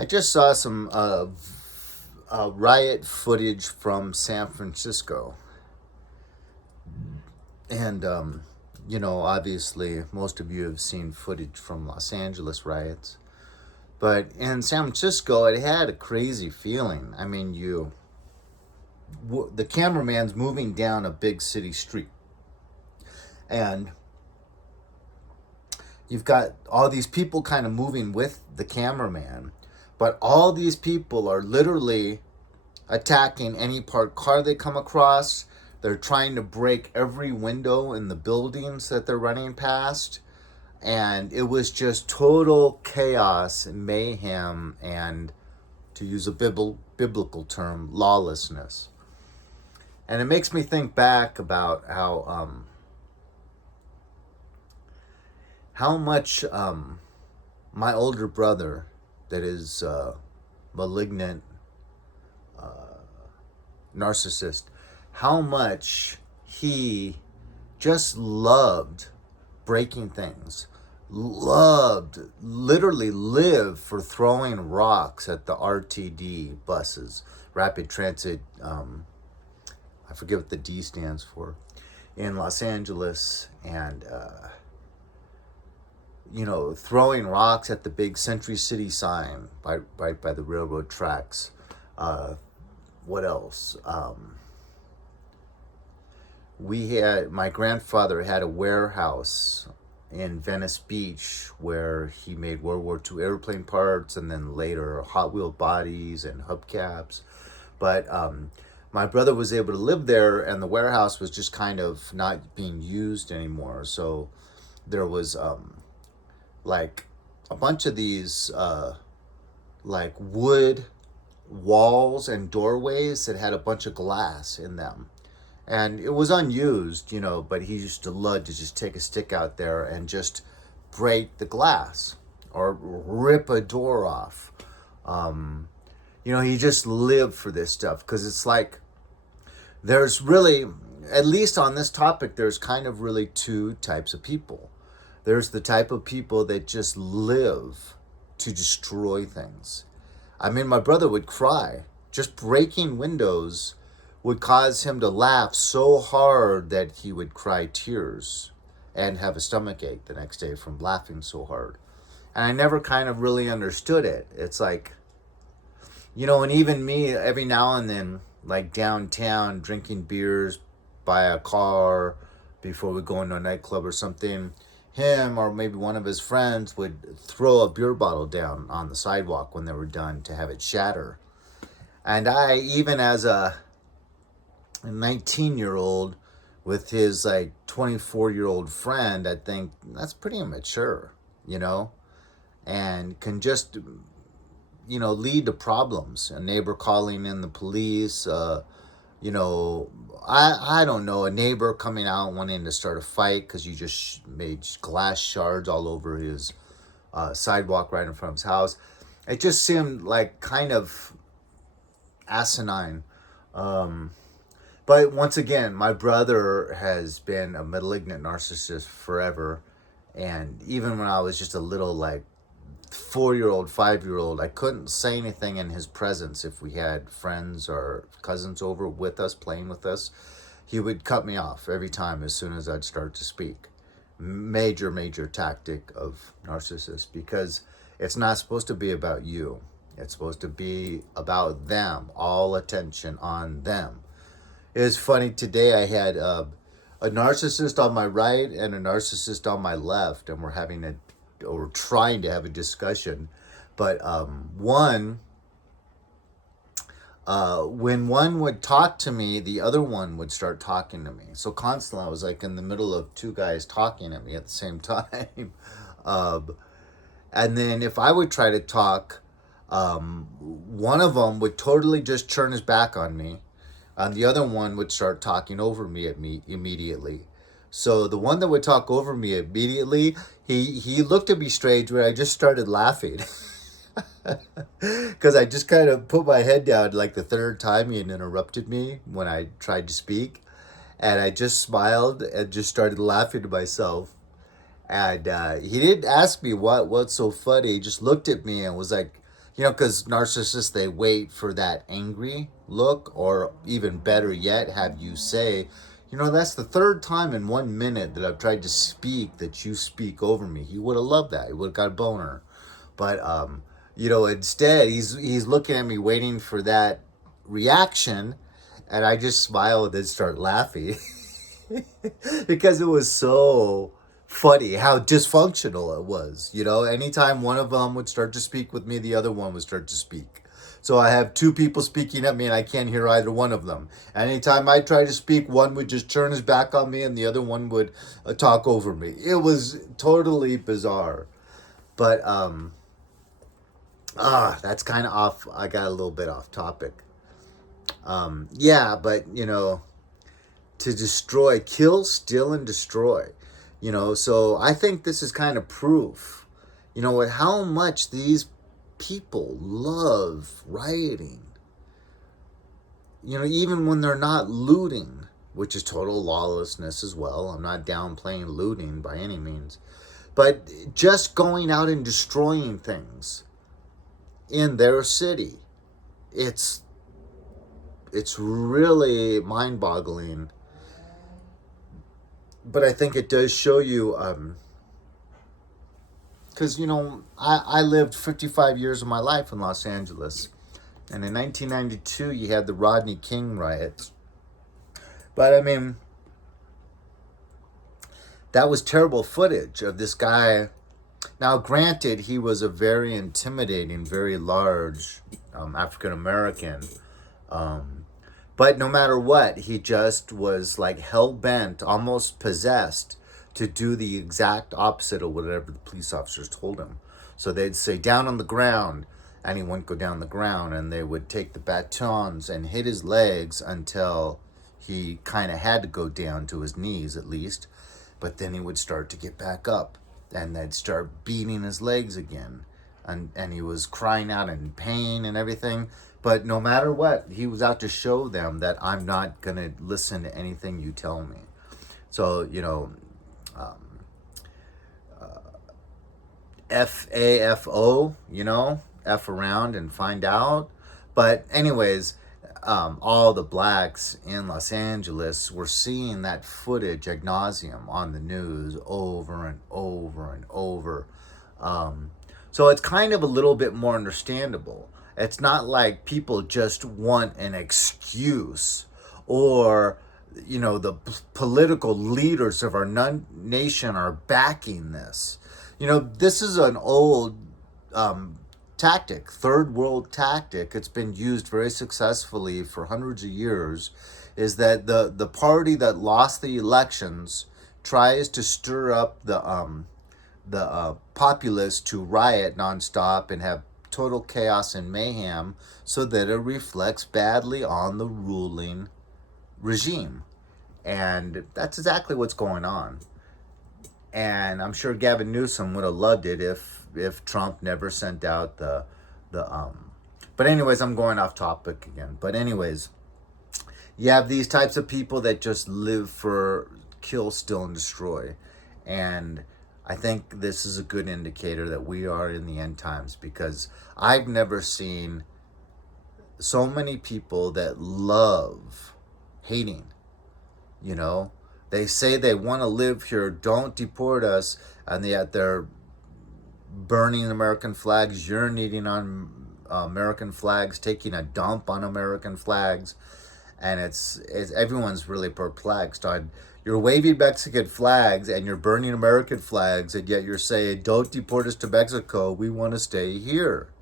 I just saw some riot footage from San Francisco. And, obviously, most of you have seen footage from Los Angeles riots. But in San Francisco, it had a crazy feeling. I mean, the cameraman's moving down a big city street. And you've got all these people kind of moving with the cameraman. But all these people are literally attacking any parked car they come across. They're trying to break every window in the buildings that they're running past. And it was just total chaos and mayhem and, to use a biblical term, lawlessness. And it makes me think back about how much my older brother, that is malignant narcissist, how much he just loved breaking things, literally lived for throwing rocks at the RTD buses, rapid transit, I forget what the D stands for, in Los Angeles, and throwing rocks at the big Century City sign right by the railroad tracks. What else? My grandfather had a warehouse in Venice Beach where he made World War II airplane parts and then later Hot Wheel bodies and hubcaps. But my brother was able to live there, and the warehouse was just kind of not being used anymore. So there was like a bunch of these like wood walls and doorways that had a bunch of glass in them. And it was unused, but he used to love to just take a stick out there and just break the glass or rip a door off. He just lived for this stuff, because it's like there's really, at least on this topic, there's kind of really two types of people. There's the type of people that just live to destroy things. I mean, my brother would cry. Just breaking windows would cause him to laugh so hard that he would cry tears and have a stomach ache the next day from laughing so hard. And I never kind of really understood it. It's like, and even me, every now and then, like downtown, drinking beers by a car before we go into a nightclub or something, him or maybe one of his friends would throw a beer bottle down on the sidewalk when they were done to have it shatter. And I, even as a 19-year-old with his like 24-year-old friend, I think that's pretty immature, and can just, lead to problems. A neighbor calling in the police, I don't know, a neighbor coming out wanting to start a fight because you just made glass shards all over his sidewalk right in front of his house. It just seemed like kind of asinine. But once again, my brother has been a malignant narcissist forever. And even when I was just a little, like, 4-year-old, 5-year-old, I couldn't say anything in his presence if we had friends or cousins over with us, playing with us. He would cut me off every time as soon as I'd start to speak. Major, major tactic of narcissists, because it's not supposed to be about you. It's supposed to be about them, all attention on them. It was funny, today I had a narcissist on my right and a narcissist on my left, and we're trying to have a discussion. But when one would talk to me, the other one would start talking to me. So constantly I was like in the middle of two guys talking at me at the same time. And then if I would try to talk, one of them would totally just turn his back on me. And the other one would start talking over me immediately. So the one that would talk over me immediately, he looked at me strange when I just started laughing. Because I just kind of put my head down like the third time he had interrupted me when I tried to speak. And I just smiled and just started laughing to myself. And he didn't ask me what's so funny. He just looked at me and was like, Because narcissists, they wait for that angry look, or even better yet, have you say, that's the third time in 1 minute that I've tried to speak that you speak over me. He would have loved that. He would have got a boner. But, instead, he's looking at me waiting for that reaction, and I just smile and then start laughing because it was so funny how dysfunctional it was. Anytime one of them would start to speak with me, the other one would start to speak. So I have two people speaking at me and I can't hear either one of them. Anytime I try to speak, one would just turn his back on me and the other one would talk over me. It was totally bizarre. But that's kind of off. I got a little bit off topic. Yeah, but to destroy, kill, steal, and destroy. So I think this is kind of proof, with how much these people love rioting. Even when they're not looting, which is total lawlessness as well. I'm not downplaying looting by any means. But just going out and destroying things in their city, it's really mind-boggling. But I think it does show you, because, I lived 55 years of my life in Los Angeles. And in 1992, you had the Rodney King riots. But, I mean, that was terrible footage of this guy. Now, granted, he was a very intimidating, very large African-American. But no matter what, he just was like hell-bent, almost possessed, to do the exact opposite of whatever the police officers told him. So they'd say, down on the ground, and he wouldn't go down the ground, and they would take the batons and hit his legs until he kind of had to go down to his knees at least. But then he would start to get back up, and they'd start beating his legs again. And he was crying out in pain and everything. But no matter what, he was out to show them that I'm not going to listen to anything you tell me. So, FAFO, F around and find out. But anyways, all the blacks in Los Angeles were seeing that footage ad nauseum on the news over and over and over. So it's kind of a little bit more understandable. It's not like people just want an excuse, or, the political leaders of our nation are backing this. This is an old tactic, third world tactic. It's been used very successfully for hundreds of years, is that the party that lost the elections tries to stir up the populace to riot nonstop and have total chaos and mayhem, so that it reflects badly on the ruling regime. And that's exactly what's going on. And I'm sure Gavin Newsom would have loved it if Trump never sent out the but anyways, I'm going off topic again. But anyways, you have these types of people that just live for kill, steal, and destroy. And I think this is a good indicator that we are in the end times, because I've never seen so many people that love hating. They say they want to live here, don't deport us, and yet they're burning American flags, urinating on American flags, taking a dump on American flags. And it's everyone's really perplexed on, you're waving Mexican flags and you're burning American flags, and yet you're saying, don't deport us to Mexico, we want to stay here.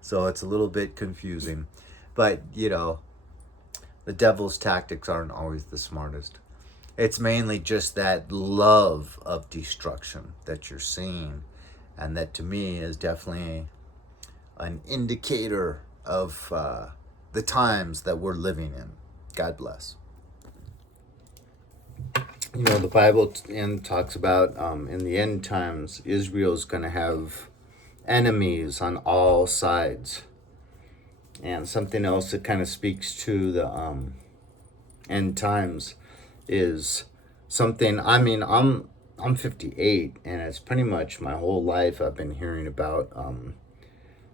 So it's a little bit confusing. But, the devil's tactics aren't always the smartest. It's mainly just that love of destruction that you're seeing. And that, to me, is definitely an indicator of the times that we're living in. God bless. The Bible talks about in the end times, Israel's going to have enemies on all sides. And something else that kind of speaks to the end times is something, I'm 58, and it's pretty much my whole life I've been hearing about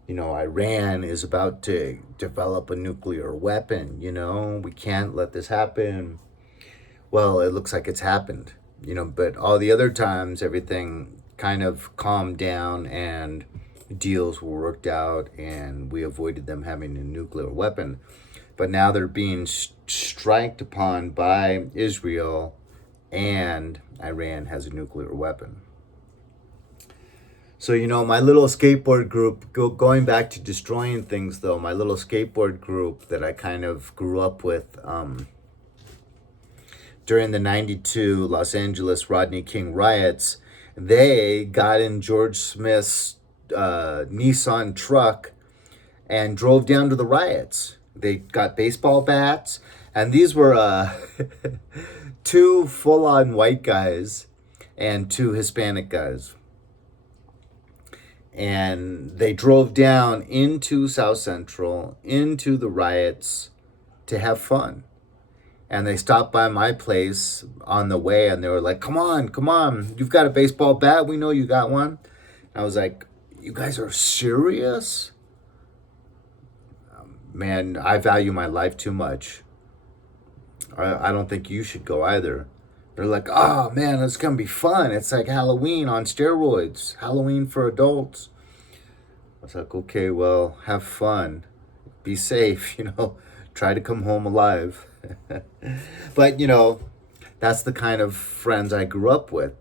Iran is about to develop a nuclear weapon. We can't let this happen. Well, it looks like it's happened, but all the other times everything kind of calmed down and deals were worked out and we avoided them having a nuclear weapon. But now they're being striked upon by Israel, and Iran has a nuclear weapon. So, my little skateboard group, going back to destroying things though, my little skateboard group that I kind of grew up with during the 92 Los Angeles Rodney King riots, they got in George Smith's Nissan truck and drove down to the riots. They got baseball bats, and these were two full-on white guys and two Hispanic guys. And they drove down into South Central, into the riots to have fun. And they stopped by my place on the way, and they were like, come on, you've got a baseball bat? We know you got one. I was like, you guys are serious? Man, I value my life too much. I don't think you should go either. They're like, oh man, it's going to be fun. It's like Halloween on steroids. Halloween for adults. I was like, okay, well, have fun. Be safe, Try to come home alive. But, that's the kind of friends I grew up with.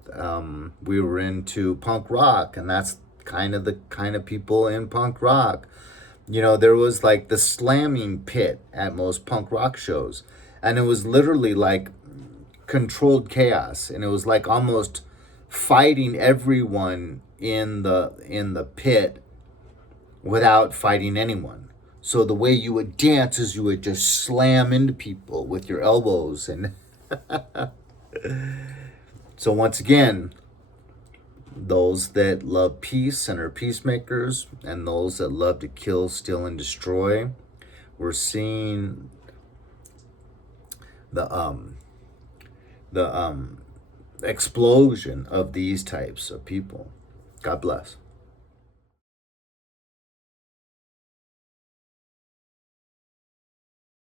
We were into punk rock, and that's the kind of people in punk rock. There was like the slamming pit at most punk rock shows, and it was literally like controlled chaos, and it was like almost fighting everyone in the pit without fighting anyone. So the way you would dance is you would just slam into people with your elbows. And so once again, those that love peace and are peacemakers, and those that love to kill, steal, and destroy, we're seeing the explosion of these types of people. God bless.